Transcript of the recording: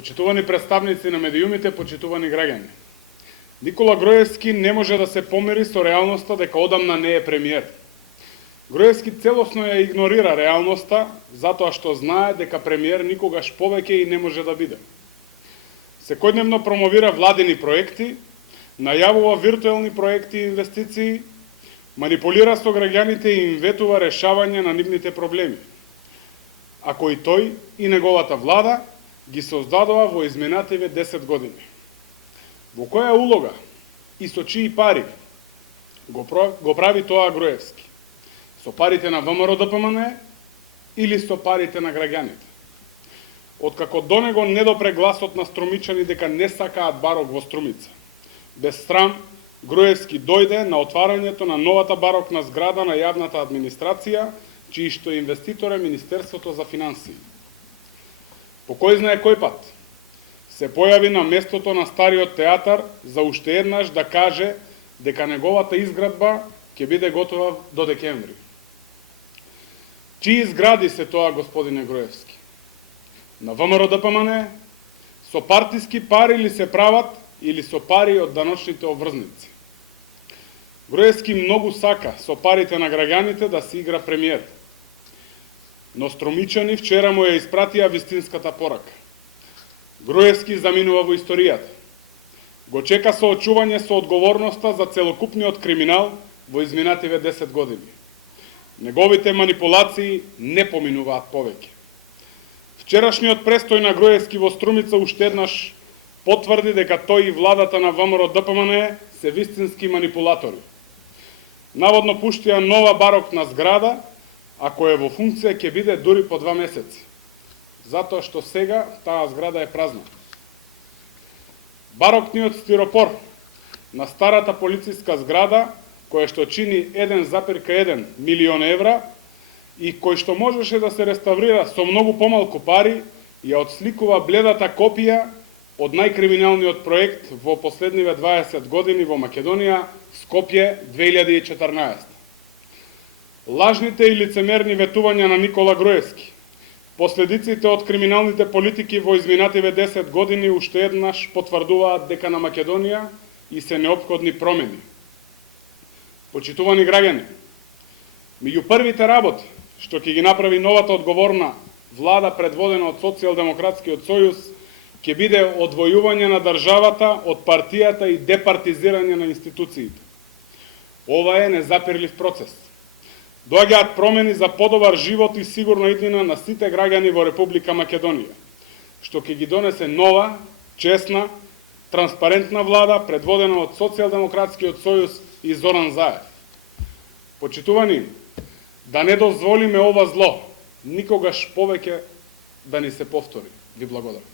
Почитувани представници на медиумите, почитувани граѓани. Никола Груевски не може да се помери со реалноста дека одамна не е премиер. Груевски целосно ја игнорира реалноста, затоа што знае дека премиер никогаш повеќе и не може да биде. Секојдневно промовира владини проекти, најавува виртуелни проекти и инвестиции, манипулира со граѓаните и им ветува решавање на нивните проблеми. Ако и тој и неговата влада ги создадува во изминативе 10 години. Во која улога и со чии пари го прави тоа Груевски? Со парите на ВМРО-ДПМН или со парите на граѓаните? Откако до него не допре гласот на струмичани дека не сакаат барок во Струмица, без срам Груевски дојде на отварањето на новата барокна зграда на јавната администрација, чии што инвеститор е Министерството за финансии. По кој знае кој пат се појави на местото на стариот театар за уште еднаш да каже дека неговата изградба ќе биде готова до декември. Чии згради се тоа, господине Груевски? На ВМРО-ДПМН? Со партиски пари ли се прават или со пари од даночните обврзници? Груевски многу сака со парите на граѓаните да се игра премиер. Но струмичани вчера му ја испратија вистинската порака. Груевски заминува во историјата. Го чека соочување со одговорноста за целокупниот криминал во изминативе 10 години. Неговите манипулации не поминуваат повеќе. Вчерашниот престој на Груевски во Струмица уште еднаш потврди дека тој и владата на ВМРО-ДПМН се вистински манипулатори. Наводно пуштија нова барокна зграда, ако е во функција ќе биде дури по 2 месеци, затоа што сега таа зграда е празна. Барокниот стиропор на старата полициска зграда, која што чини 1,1 милион евра и кој што можеше да се реставрира со многу помалку пари, ја отсликува бледата копија од најкриминалниот проект во последниве 20 години во Македонија, Скопје 2014. Лажните и лицемерни ветувања на Никола Груевски, последиците од криминалните политики во изминативе 10 години уште еднаш потврдуваат дека на Македонија и се неопходни промени. Почитувани граѓани, меѓу првите работи што ќе ги направи новата одговорна влада предводена од Социјалдемократскиот сојуз ќе биде одвојување на државата од партијата и департизирање на институциите. Ова е незапирлив процес. Доаѓаат промени за подобар живот и сигурна иднина на сите граѓани во Република Македонија, што ќе ги донесе нова, честна, транспарентна влада предводена од Социјалдемократскиот сојуз и Зоран Заев. Почитувани, да не дозволиме ова зло никогаш повеќе да ни се повтори. Ви благодарам.